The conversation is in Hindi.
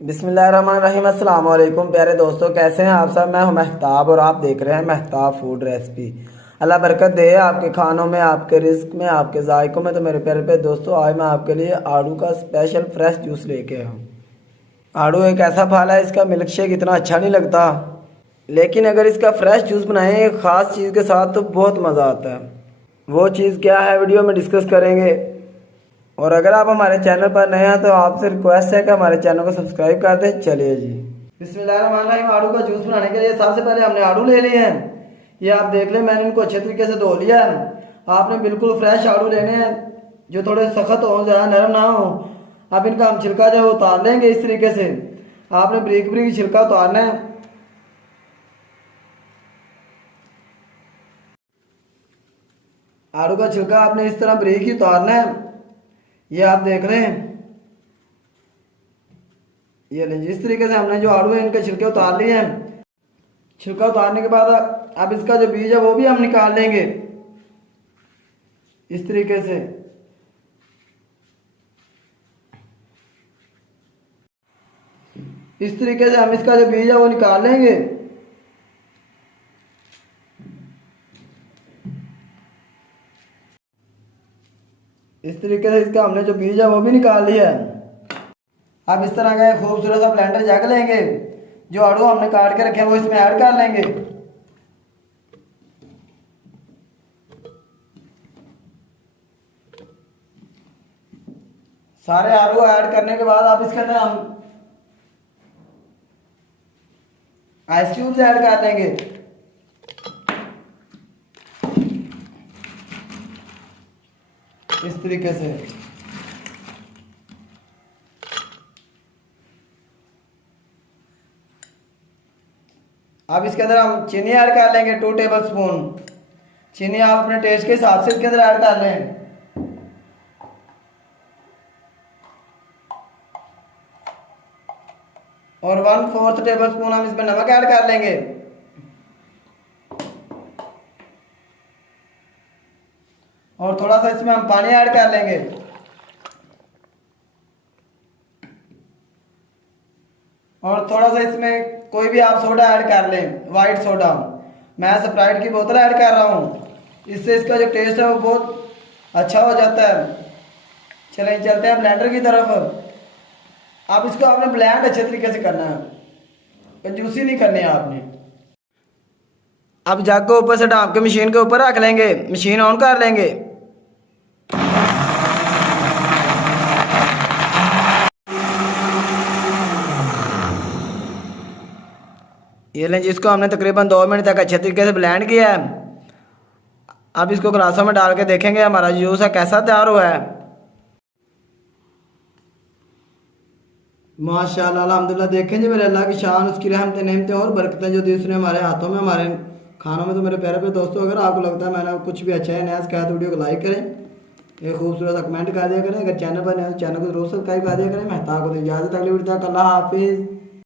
बिस्मिल्लाहिर्रहमानिर्रहीम। अस्सलाम वालेकुम प्यारे दोस्तों, कैसे हैं आप सब। मैं हूं महताब और आप देख रहे हैं महताब फूड रेसिपी। अल्लाह बरकत दे आपके खानों में, आपके रिस्क में, आपके जायकों में। तो मेरे प्यारे प्यारे दोस्तों, आज मैं आपके लिए आड़ू का स्पेशल फ्रेश जूस लेके आया हूँ। आड़ू एक ऐसा फल है, इसका मिल्क शेक इतना अच्छा नहीं लगता, लेकिन अगर इसका फ्रेश जूस बनाएं एक ख़ास चीज़ के साथ तो बहुत मज़ा आता है। वो चीज़ क्या है वीडियो में डिस्कस करेंगे। और अगर आप हमारे चैनल पर नए हैं तो आपसे रिक्वेस्ट है कि हमारे चैनल को सब्सक्राइब कर दें। चलिए जी, बिस्मिल्लाहिर्रहमानिर्रहीम। आड़ू का जूस बनाने के लिए सबसे पहले हमने आड़ू ले लिए हैं। ये आप देख लें, मैंने इनको अच्छे तरीके से धो लिया है। आपने बिल्कुल फ्रेश आड़ू लेने हैं, जो थोड़े सख्त हो, ज़्यादा नरम ना हो। अब इनका हम छिलका जो है वो उतार लेंगे। इस तरीके से आपने ब्रीक ब्रीक छिलका उतारना है। आड़ू का छिलका आपने इस तरह ब्रीक ही उतारना है। ये आप देख रहे हैं, ये लीजिए इस तरीके से हमने जो आड़ू है इनके छिलके उतार लिए हैं। छिलका उतारने के बाद अब इसका जो बीज है वो भी हम निकाल लेंगे इस तरीके से। इस तरीके से हम इसका जो बीज है वो निकाल लेंगे। इस तरीके से इसका हमने जो बीज है वो भी निकाल लिया है। अब इस तरह का एक खूबसूरत सा ब्लेंडर जग लेंगे। जो आड़ू हमने काट के रखे हैं वो इसमें ऐड कर लेंगे। सारे आलू ऐड करने के बाद आप इसके अंदर हम आइस क्यूब्स ऐड कर देंगे। इस तरीके से अब इसके अंदर हम चीनी ऐड कर लेंगे 2 टेबल स्पून। चीनी आप अपने टेस्ट के हिसाब से इसके अंदर ऐड कर लें। और 1/4 टेबल स्पून हम इसमें नमक ऐड कर लेंगे। और थोड़ा सा इसमें हम पानी ऐड कर लेंगे। और थोड़ा सा इसमें कोई भी आप सोडा ऐड कर लें, वाइट सोडा। मैं स्प्राइट की बोतल ऐड कर रहा हूँ, इससे इसका जो टेस्ट है वो बहुत अच्छा हो जाता है। चलें चलते हैं ब्लेंडर की तरफ। अब इसको आपने ब्लेंड अच्छे तरीके से करना है, जूसी नहीं करनी है आपने। अब जग को ऊपर से ढाँप के मशीन के ऊपर रख लेंगे, मशीन ऑन कर लेंगे। ये लें, जिसको हमने तकरीबन 2 मिनट तक अच्छे तरीके से ब्लेंड किया है। अब इसको गिलासों में डाल के देखेंगे हमारा जूस है कैसा तैयार हुआ है। माशाल्लाह अल्हम्दुलिल्लाह। देखें जी मेरे अल्लाह की शान, उसकी रहमतें नेमतें और बरकतें जो दी उसने हमारे हाथों में, हमारे खानों में। तो मेरे प्यारे प्यारे दोस्तों, अगर आपको लगता है मैंने कुछ भी अच्छा है नया सिखाया तो वीडियो को लाइक करें, एक खूबसूरत सा कमेंट कर दिया करें। अगर चैनल पर नया तो चैनल को जरूर सब्सक्राइब कर दिया करें। महताब को इजाज़त, अगली वीडियो तक अल्लाह हाफिज़।